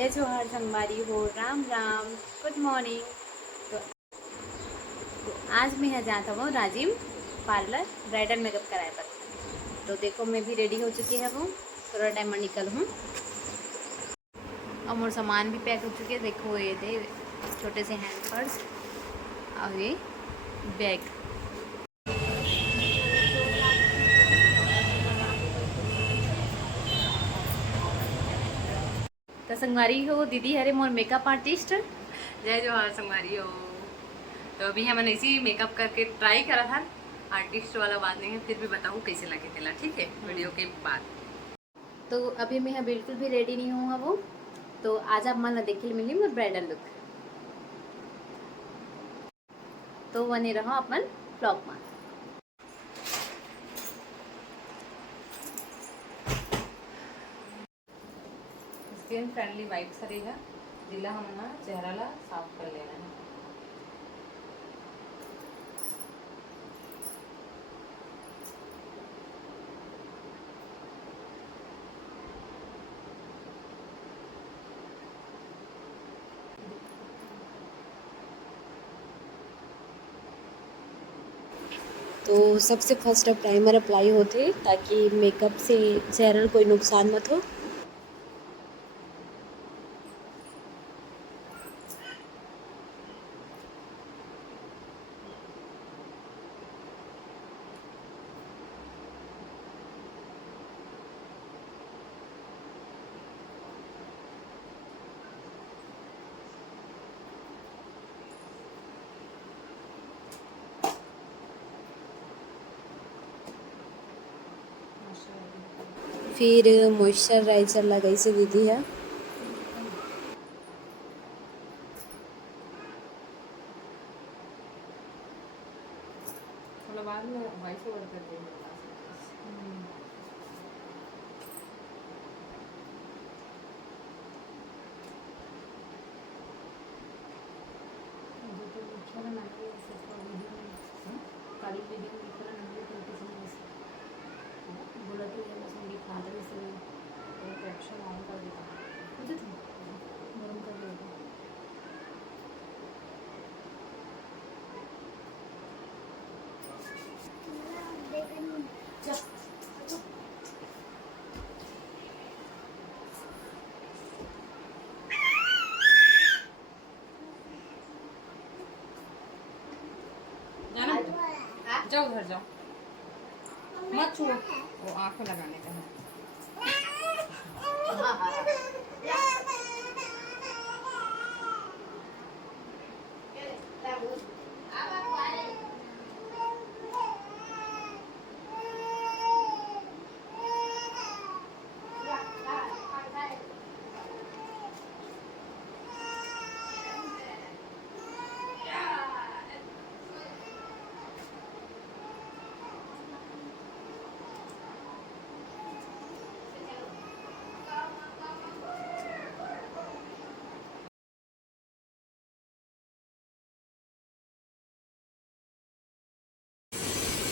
जय जोहार संगवारी हो, राम राम, गुड मॉर्निंग। तो आज मैं यहाँ जाता हूँ राजीव पार्लर ब्राइडल मेकअप कराए पर। तो देखो मैं भी रेडी हो चुकी है, वो थोड़ा टाइम में निकल हूँ और मोर सामान भी पैक हो चुके हैं। देखो ये थे छोटे से हैंड पर्स और ये बैग। तो संगवारी हो दीदी हरे मोर मेकअप आर्टिस्ट। जय जोहार संगवारी हो। तो अभी हमने इसी मेकअप करके ट्राई करा था, आर्टिस्ट वाला बात नहीं है, फिर भी बताऊँ कैसे लगे तेला, ठीक है वीडियो के बाद। तो अभी मैं यहाँ बिल्कुल भी रेडी नहीं हूँ वो। तो आज आप मन देखिए मिली मोर ब्राइडल लुक। तो वने रहो अपन ब्लॉग में। स्किन फ्रेंडली वाइप्स रहेगा, जिला हमना चेहरा ला साफ कर लेना है। तो सबसे फर्स्ट प्राइमर अप्लाई होते ताकि मेकअप से चेहरा कोई नुकसान मत हो। फिर मॉइस्चराइजर लगाई से दीदी है। बाद में वॉइस ओवर कर देंगे। बोला तो ये संगीत फादर से एक ऑप्शन ऑन कर देता मुझे तो गरम कर देगा। जाओ घर जाओ, मत छुओ, वो आंखों लगाने का है।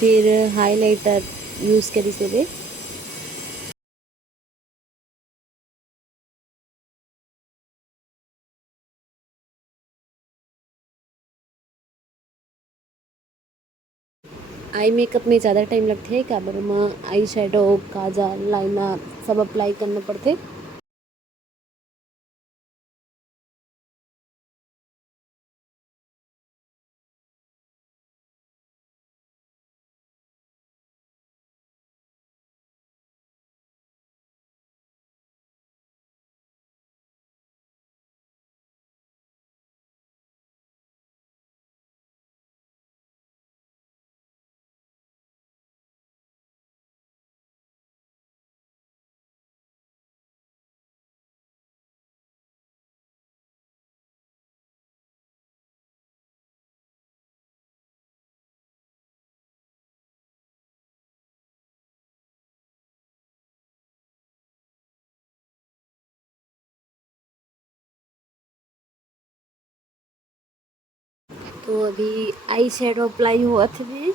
फिर हाइलाइटर यूज़ करी से आई मेकअप में ज़्यादा टाइम लगते है क्या बार में आई शेडो काजल लाइनर सब अप्लाई करना पड़ते। तो अभी आई शेडो अप्लाई हुआ थे।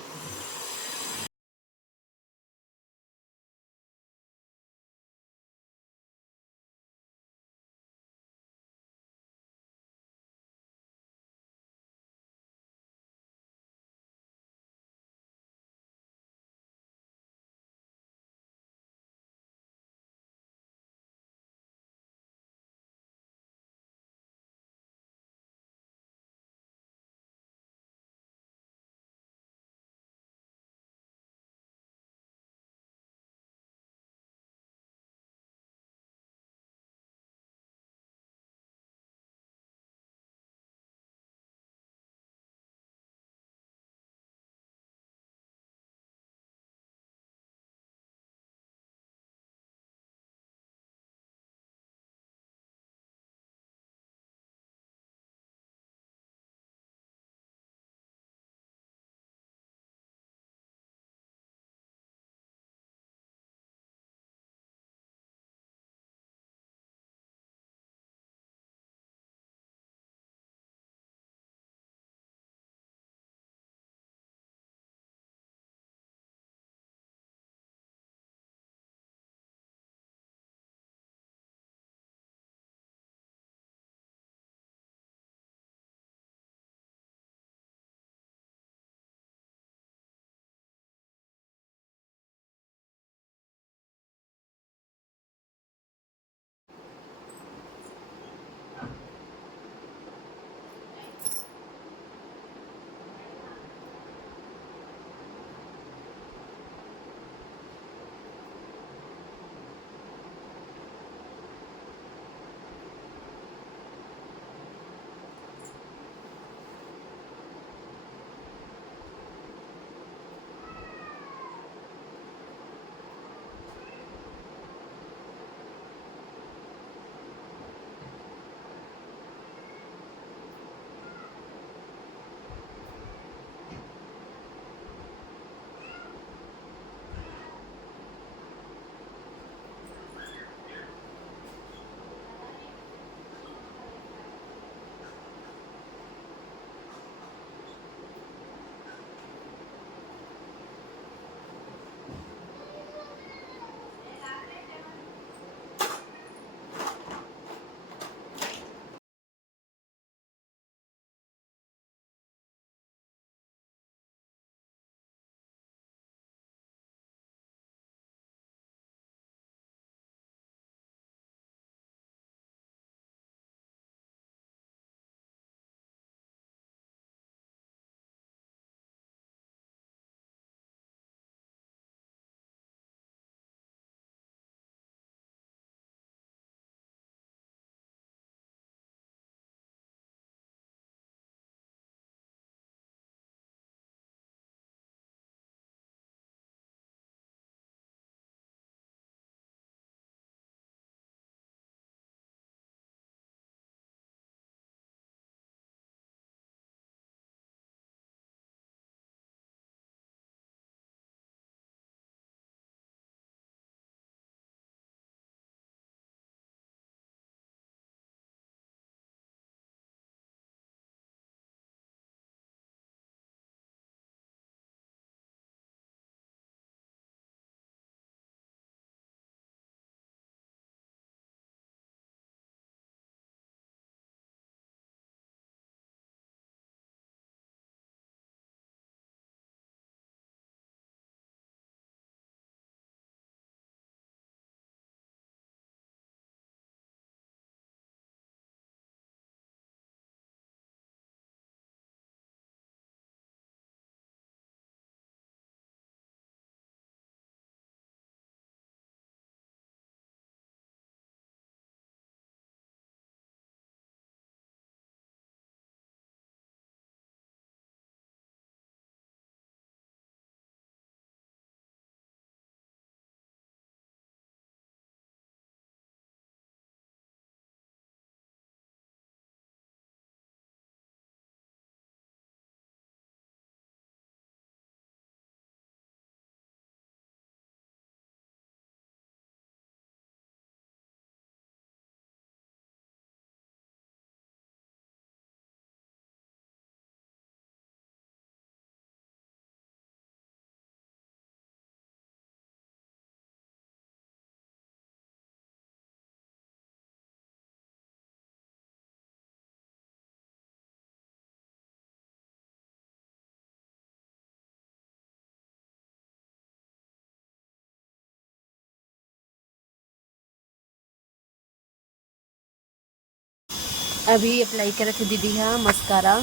अभी अप्लाई करत है दीदी हा मस्कारा।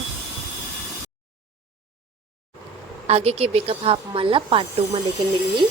आगे के मेकअप आप मन ला पार्ट 2 में लेके मिलही।